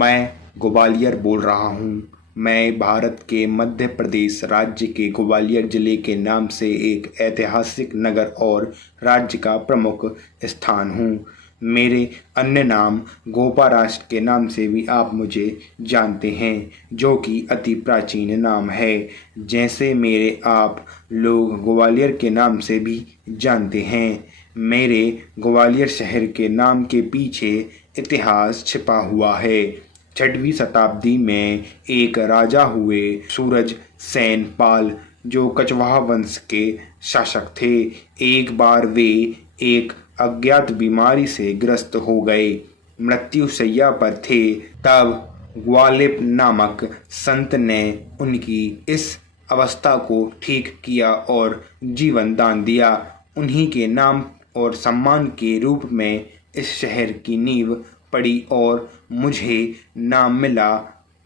मैं ग्वालियर बोल रहा हूँ। मैं भारत के मध्य प्रदेश राज्य के ग्वालियर जिले के नाम से एक ऐतिहासिक नगर और राज्य का प्रमुख स्थान हूँ। मेरे अन्य नाम गोपा राष्ट्र के नाम से भी आप मुझे जानते हैं, जो कि अति प्राचीन नाम है। जैसे मेरे आप लोग ग्वालियर के नाम से भी जानते हैं। मेरे ग्वालियर शहर के नाम के पीछे इतिहास छिपा हुआ है। 6वीं शताब्दी में एक राजा हुए सूरज सेन पाल, जो कछवाहा वंश के शासक थे। एक बार वे एक अज्ञात बीमारी से ग्रस्त हो गए, मृत्यु शैया पर थे। तब ग्वालिब नामक संत ने उनकी इस अवस्था को ठीक किया और जीवन दान दिया। उन्हीं के नाम और सम्मान के रूप में इस शहर की नींव पड़ी और मुझे नाम मिला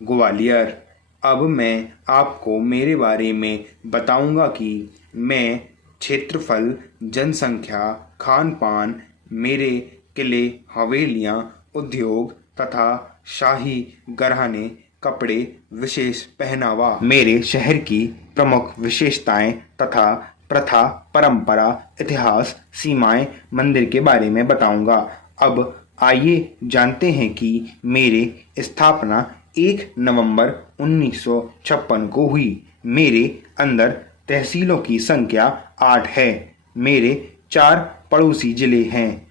ग्वालियर। अब मैं आपको मेरे बारे में बताऊंगा कि मैं क्षेत्रफल, जनसंख्या, खान पान, मेरे किले, हवेलियां, उद्योग तथा शाही गहने, कपड़े, विशेष पहनावा, मेरे शहर की प्रमुख विशेषताएं तथा प्रथा, परंपरा, इतिहास, सीमाएं, मंदिर के बारे में बताऊंगा। अब आइए जानते हैं कि मेरे स्थापना 1 नवंबर 1956 को हुई। मेरे अंदर तहसीलों की संख्या 8 है। मेरे 4 पड़ोसी जिले हैं,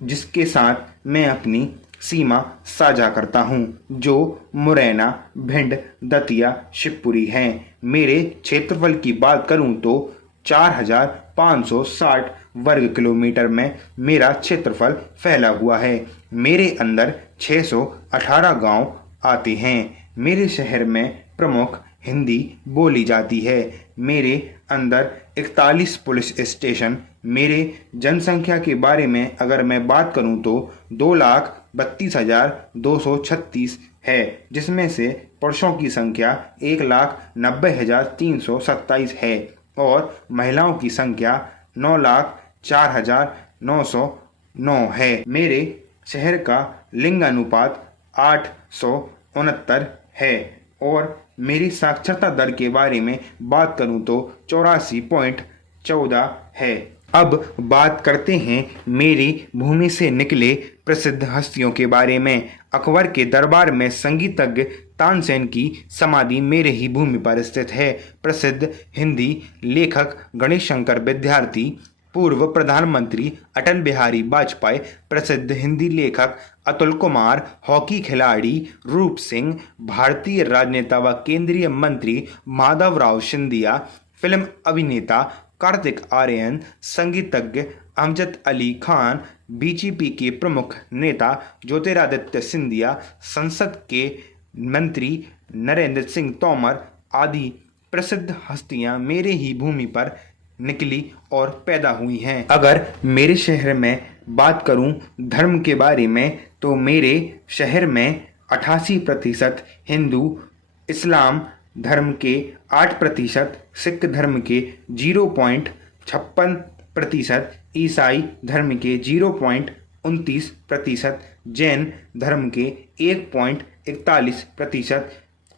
जिसके साथ मैं अपनी सीमा साझा करता हूं, जो मुरैना, भिंड, दतिया, शिवपुरी हैं। मेरे क्षेत्रफल की बात करूं तो 4560 वर्ग किलोमीटर में मेरा क्षेत्रफल फैला हुआ है। मेरे अंदर 618 गांव आते हैं। मेरे शहर में प्रमुख हिंदी बोली जाती है। मेरे अंदर 41 पुलिस स्टेशन। मेरे जनसंख्या के बारे में अगर मैं बात करूं तो 2,32,236 है, जिसमें से पुरुषों की संख्या 1,90,327 है और महिलाओं की संख्या 9,04,909 है। मेरे शहर का लिंग अनुपात 869 है और मेरी साक्षरता दर के बारे में बात करूं तो 84.14 है। अब बात करते हैं मेरी भूमि से निकले प्रसिद्ध हस्तियों के बारे में। अकबर के दरबार में संगीतज्ञ तानसेन की समाधि मेरे ही भूमि पर स्थित है। प्रसिद्ध हिंदी लेखक गणेश शंकर विद्यार्थी, पूर्व प्रधानमंत्री अटल बिहारी वाजपेयी, प्रसिद्ध हिंदी लेखक अतुल कुमार, हॉकी खिलाड़ी रूप सिंह, भारतीय राजनेता व केंद्रीय मंत्री माधवराव सिंधिया, फिल्म अभिनेता कार्तिक आर्यन, संगीतज्ञ अमजद अली खान, बीजेपी के प्रमुख नेता ज्योतिरादित्य सिंधिया, संसद के मंत्री नरेंद्र सिंह तोमर आदि प्रसिद्ध हस्तियां मेरे ही भूमि पर निकली और पैदा हुई हैं। अगर मेरे शहर में बात करूं धर्म के बारे में तो मेरे शहर में 88% हिंदू, इस्लाम धर्म के 8%, सिख धर्म के 0.56%, ईसाई धर्म के 0.29%, जैन धर्म के 1.41%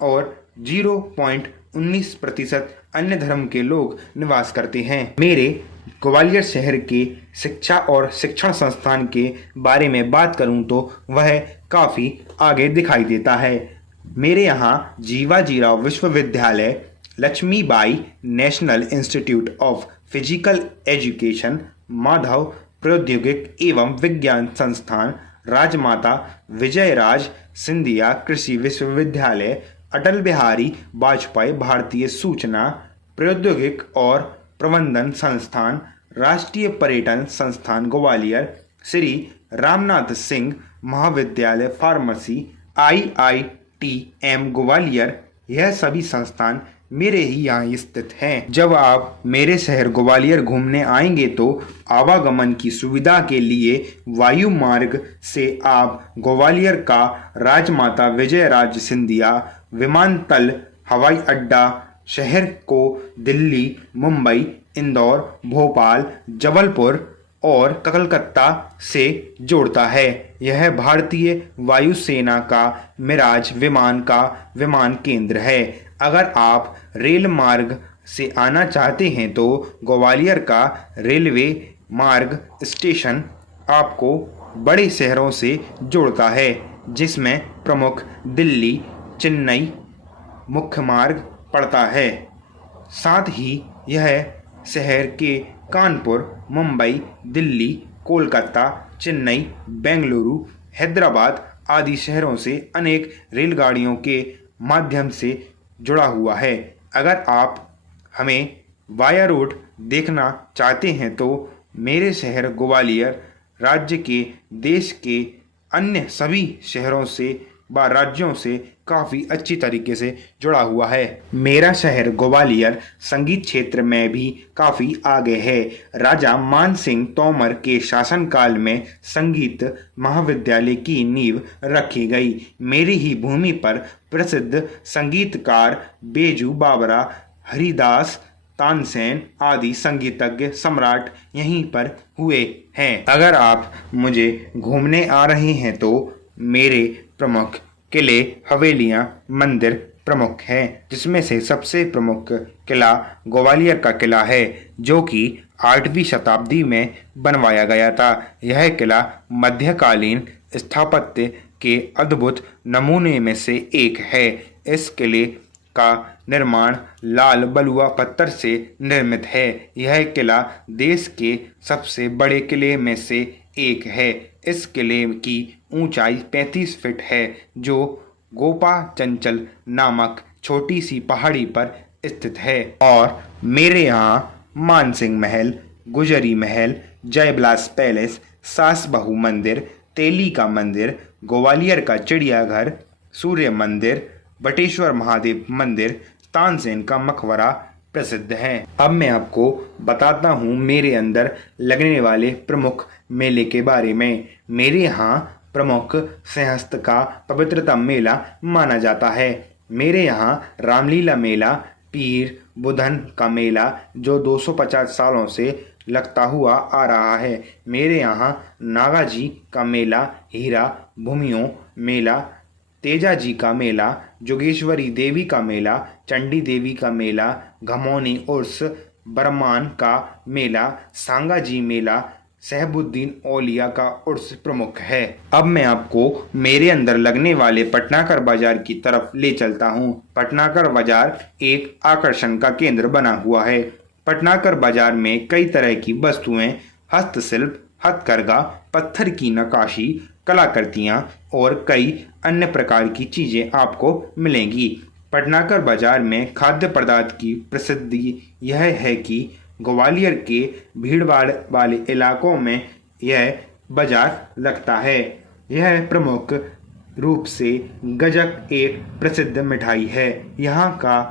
और 0.19% अन्य धर्म के लोग निवास करते हैं। मेरे ग्वालियर शहर के शिक्षा और शिक्षण संस्थान के बारे में बात करूं तो वह काफ़ी आगे दिखाई देता है। मेरे यहाँ जीवाजीराव विश्वविद्यालय, Laxmibai national institute of physical education, Madhav प्रौद्योगिक एवं विज्ञान संस्थान, राजमाता विजयराज सिंधिया कृषि विश्वविद्यालय, अटल बिहारी वाजपेयी भारतीय सूचना प्रौद्योगिक और प्रबंधन संस्थान, राष्ट्रीय पर्यटन संस्थान ग्वालियर, श्री रामनाथ सिंह महाविद्यालय फार्मेसी, IITM ग्वालियर, यह सभी संस्थान मेरे ही यहाँ स्थित हैं। जब आप मेरे शहर ग्वालियर घूमने आएंगे तो आवागमन की सुविधा के लिए वायु मार्ग से आप ग्वालियर का राजमाता विजयराज सिंधिया विमानतल, हवाई अड्डा, शहर को दिल्ली, मुंबई, इंदौर, भोपाल, जबलपुर, और कलकत्ता से जोड़ता है। यह भारतीय वायुसेना का मिराज विमान का विमान केंद्र है। अगर आप रेल मार्ग से आना चाहते हैं तो ग्वालियर का रेलवे मार्ग स्टेशन आपको बड़े शहरों से जोड़ता है, जिसमें प्रमुख दिल्ली, चेन्नई मुख्य मार्ग पड़ता है। साथ ही यह शहर के कानपुर, मुंबई, दिल्ली, कोलकाता, चेन्नई, बेंगलुरु, हैदराबाद आदि शहरों से अनेक रेलगाड़ियों के माध्यम से जुड़ा हुआ है। अगर आप हमें वाया रोड देखना चाहते हैं तो मेरे शहर ग्वालियर राज्य के देश के अन्य सभी शहरों से व राज्यों से काफ़ी अच्छी तरीके से जुड़ा हुआ है। मेरा शहर ग्वालियर संगीत क्षेत्र में भी काफ़ी आगे है। राजा मान सिंह तोमर के शासनकाल में संगीत महाविद्यालय की नींव रखी गई। मेरी ही भूमि पर प्रसिद्ध संगीतकार बेजू बावरा, हरिदास, तानसेन आदि संगीतज्ञ सम्राट यहीं पर हुए हैं। अगर आप मुझे घूमने आ रहे हैं तो मेरे प्रमुख किले, हवेलियां, मंदिर प्रमुख हैं, जिसमें से सबसे प्रमुख किला ग्वालियर का किला है, जो कि 8वीं शताब्दी में बनवाया गया था। यह किला मध्यकालीन स्थापत्य के अद्भुत नमूने में से एक है। इस किले का निर्माण लाल बलुआ पत्थर से निर्मित है। यह किला देश के सबसे बड़े किले में से एक है। इस किले की ऊंचाई 35 फीट है, जो गोपा चंचल नामक छोटी सी पहाड़ी पर स्थित है। और मेरे यहाँ मानसिंह महल, गुजरी महल, जयविलास पैलेस, सास बहू मंदिर, तेली का मंदिर, ग्वालियर का चिड़ियाघर, सूर्य मंदिर, बटेश्वर महादेव मंदिर, तानसेन का मकबरा प्रसिद्ध है। अब मैं आपको बताता हूँ मेरे अंदर लगने वाले प्रमुख मेले के बारे में। मेरे यहाँ प्रमुख सिंहस्थ का पवित्रतम मेला माना जाता है। मेरे यहाँ रामलीला मेला, पीर बुधन का मेला जो 250 सालों से लगता हुआ आ रहा है। मेरे यहाँ नागाजी का मेला, हीरा भूमियों मेला, तेजाजी का मेला, जोगेश्वरी देवी का मेला, चंडी देवी का मेला, घमौनी उर्स, बरमान का मेला, सांगाजी मेला, सहबुद्दीन औलिया का उर्स प्रमुख है। अब मैं आपको मेरे अंदर लगने वाले पटनाकर बाजार की तरफ ले चलता हूँ। पटनाकर बाजार एक आकर्षण का केंद्र बना हुआ है। पटनाकर बाजार में कई तरह की वस्तुएं, हस्तशिल्प, हथकरघा, पत्थर की नक्काशी, कलाकृतियां और कई अन्य प्रकार की चीजें आपको मिलेंगी। पटनाकर बाजार में खाद्य पदार्थ की प्रसिद्धि यह है कि ग्वालियर के भीड़भाड़ वाले इलाकों में यह बाजार लगता है। यह प्रमुख रूप से गजक एक प्रसिद्ध मिठाई है। यहाँ का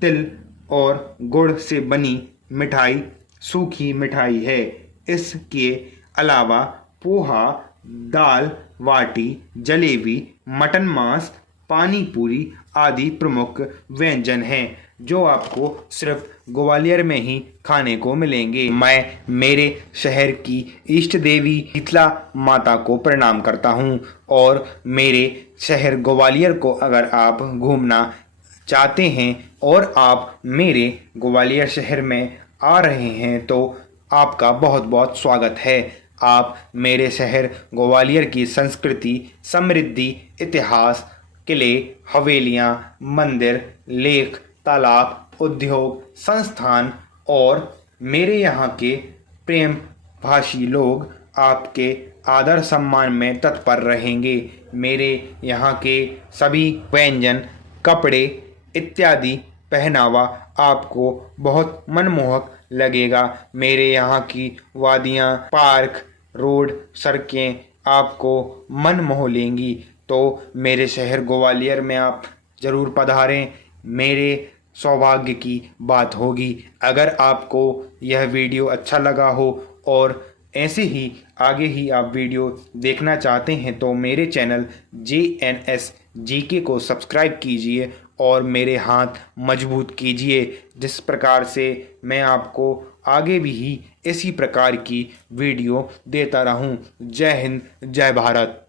तिल और गुड़ से बनी मिठाई सूखी मिठाई है। इसके अलावा पोहा, दाल बाटी, जलेबी, मटन मांस, पानी पूरी आदि प्रमुख व्यंजन हैं, जो आपको सिर्फ ग्वालियर में ही खाने को मिलेंगे। मैं मेरे शहर की इष्ट देवी शीतला माता को प्रणाम करता हूँ और मेरे शहर ग्वालियर को अगर आप घूमना चाहते हैं और आप मेरे ग्वालियर शहर में आ रहे हैं तो आपका बहुत बहुत स्वागत है। आप मेरे शहर ग्वालियर की संस्कृति, समृद्धि, इतिहास, किले, हवेलियाँ, मंदिर, लेक, तालाब, उद्योग, संस्थान और मेरे यहाँ के प्रेम भाषी लोग आपके आदर सम्मान में तत्पर रहेंगे। मेरे यहाँ के सभी व्यंजन, कपड़े इत्यादि पहनावा आपको बहुत मनमोहक लगेगा। मेरे यहाँ की वादियाँ, पार्क, रोड, सड़कें आपको मन मोह लेंगी। तो मेरे शहर ग्वालियर में आप ज़रूर पधारें, मेरे सौभाग्य की बात होगी। अगर आपको यह वीडियो अच्छा लगा हो और ऐसे ही आगे ही आप वीडियो देखना चाहते हैं तो मेरे चैनल JNS GK को सब्सक्राइब कीजिए और मेरे हाथ मजबूत कीजिए। जिस प्रकार से मैं आपको आगे भी इसी प्रकार की वीडियो देता रहूं। जय हिंद, जय भारत।